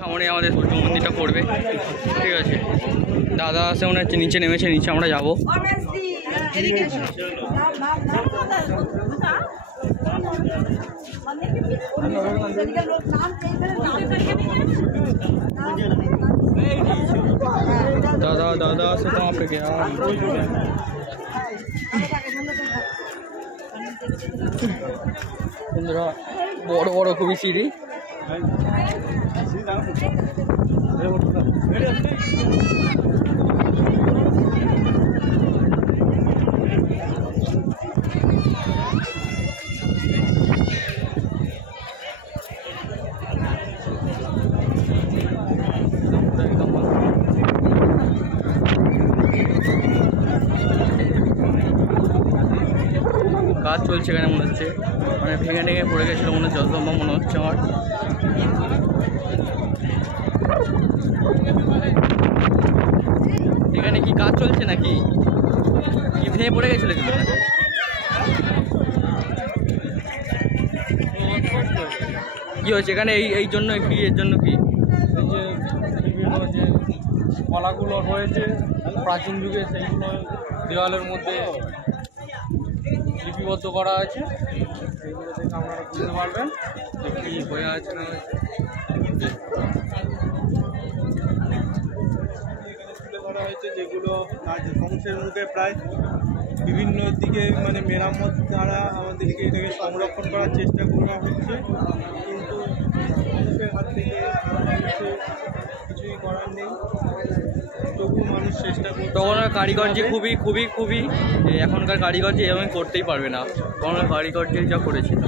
সামনে আমাদের সূর্য মন্দিরটা পড়বে, ঠিক আছে। দাদা আসে মনে হচ্ছে, নিচে নেমেছে, নিচে আমরা যাবো। दादा दादा से कहाँ पे गया? बड़ बड़ खूबी सीढ़ी। কাজ চলছে এখানে মনে হচ্ছে, মানে ভেঙে ভেঙে পড়ে গেছিলো মনে হচ্ছে, যত মনে হচ্ছে আমার। এখানে কি কাজ চলছে নাকি কি ভেঙে পড়ে গেছিল? কি হয়েছে এখানে? এই জন্য কি, এর জন্য কি? এই যে বিভিন্ন যে কলাগুলো রয়েছে প্রাচীন যুগে, সেইগুলো দেওয়ালের মধ্যে লিপিবদ্ধ করা আছে। সেইগুলো দেখে আপনারা বুঝতে পারবেন যে কী হয়ে আছে না হয়েছে। তুলে ধরা হয়েছে যেগুলো ধ্বংসের মুখে প্রায় বিভিন্ন দিকে, মানে মেরামত দ্বারা আমাদেরকে এটাকে সংরক্ষণ করার চেষ্টা করা হচ্ছে, কিন্তু মানুষের হাত থেকে কিছুই করার নেই, তবু মানুষ চেষ্টা করছে। তখন কারিগর যে খুবই খুবই খুবই, এখনকার কারিগর যে এরকম করতেই পারবে না, তখন কারিগর যে যা করেছিল।